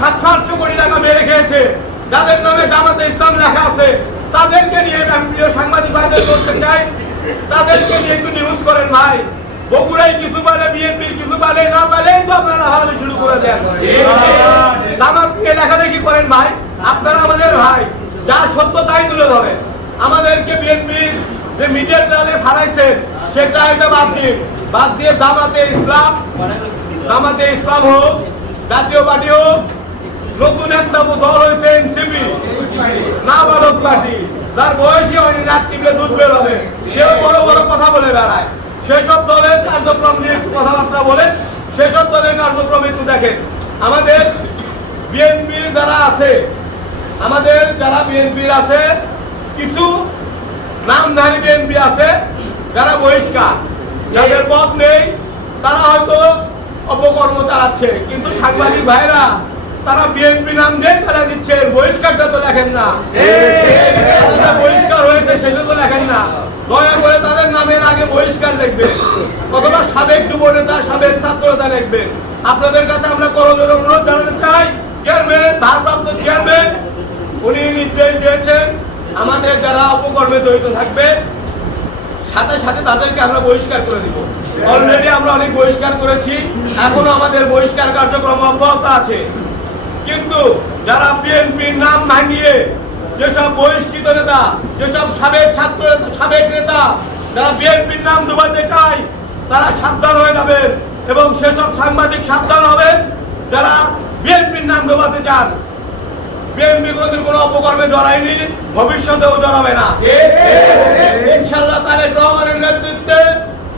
সাতশো আটশো কোটি টাকা মেরে খেয়েছে। যাদের নামে জামাতে ইসলাম লেখা আছে, তাদেরকে নিয়ে আমি প্রিয় সাংবাদিক ভাইদের করতে চাই, তাদেরকে নিয়ে একটু নিউজ করেন ভাই। বগুড়াই কিছু পারে বিএনপির কিছু পারে না পারেই তো আপনারা হারামি শুরু করে দেন। জামাতকে লেখালেখি করেন ভাই। আপনারা আমাদের ভাই, যা সত্য তাই তুলে ধরেন। আমাদেরকে বিএনপির যে মিডিয়ার দলে ফাড়াইছেন সেটা একটা বাদ দিন বাদ দিয়ে জামাতে ইসলাম জামাতে ইসলাম হোক, জাতীয় পার্টি হোক নতুন একটা দল হয়েছে এনসিপি। না বালক পার্টি। যার বয়সী হয়নি রাত টিপলে দুধ বের হবে। সেও বড় বড় কথা বলে বেড়ায়। সেসব দলের কার্যক্রম নিয়ে একটু কথাবার্তা বলে, সেসব দলের কার্যক্রম একটু দেখেন আমাদের বিএনপির যারা আছে, আমাদের যারা বিএনপির আছে, কিছু নামধারী বিএনপি আছে, যারা বহিষ্কার। যাদের পথ নেই, তারা হয়তো অপকর্ম চালাচ্ছে। কিন্তু সাংবাদিক ভাইরা তারা বিএনপি নাম দিয়ে তারা দিচ্ছেন বহিষ্কারটা তো লেখেন না। বহিষ্কার হয়েছে সেটা তো লেখেন না। দয়া করে তাদের নামের আগে বহিষ্কার লিখবেন। অথবা সাবেক যুব নেতা, সাবেক ছাত্রতা লিখবেন। আপনাদের কাছে আমরা করজোর অনুরোধ জানাতে চাই চেয়ারম্যান ভারপ্রাপ্ত চেয়ারম্যান উনি নির্দেশ দিয়েছেন আমাদের যারা অপকর্মে জড়িত থাকবে, সাথে সাথে তাদেরকে আমরা বহিষ্কার করে দিব। অলরেডি আমরা অনেক বহিষ্কার করেছি, এখনও আমাদের বহিষ্কার কার্যক্রম অব্যাহত আছে। কিন্তু যারা বিএনপির নাম ভাঙিয়ে যেসব বহিষ্কৃত নেতা, যেসব সাবেক ছাত্র, সাবেক নেতা, যারা বিএনপির নাম ডুবাতে চায়, তারা সাবধান হয়ে যাবেন এবং সেসব সাংবাদিক সাবধান হবেন যারা বিএনপির নাম ডুবাতে চান। বিএনপি কোনদিন কোনো অপকর্মে জড়ায়নি, ভবিষ্যতেও জড়াবে না। ইনশাল্লাহ তারেক রহমানের নেতৃত্বে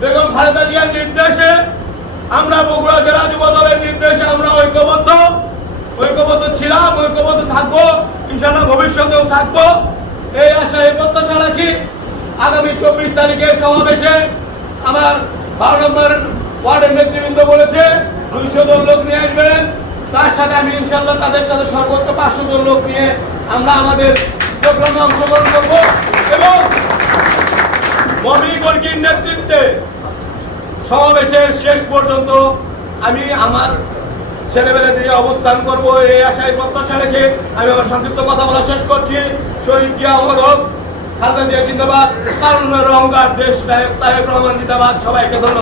বেগম খালেদা জিয়ার নির্দেশে আমরা বগুড়া জেলা যুব দলের নির্দেশে আমরা ঐক্যবদ্ধ। থাকব ইনশাল্লাহ ভবিষ্যতেও থাকব। এই আশা এই প্রত্যাশা রাখি। আগামী চব্বিশ তারিখের সমাবেশে আমার বারো নম্বর ওয়ার্ডের নেতৃবৃন্দ বলেছে, দুইশো জন লোক নিয়ে আসবেন তার সাথে আমি ইনশাল্লাহ তাদের সাথে সর্বোচ্চ পাঁচশো জন লোক নিয়ে আমরা আমাদের প্রোগ্রামে অংশগ্রহণ করব এবং মমি বর্গীর নেতৃত্বে সমাবেশের শেষ পর্যন্ত আমি আমার ছেলেবেলা দিয়ে অবস্থান করব, এই আশায় প্রত্যাশা রেখে আমি আমার সংক্ষিপ্ত কথা বলা শেষ করছি। শহীদ জিয়া অমর হোক, খালদা জিয়া জিন্দাবাদ কারণ রঙ্গার দেশ নায়ক তাহেক রহমান জিন্দাবাদ, সবাইকে ধন্যবাদ।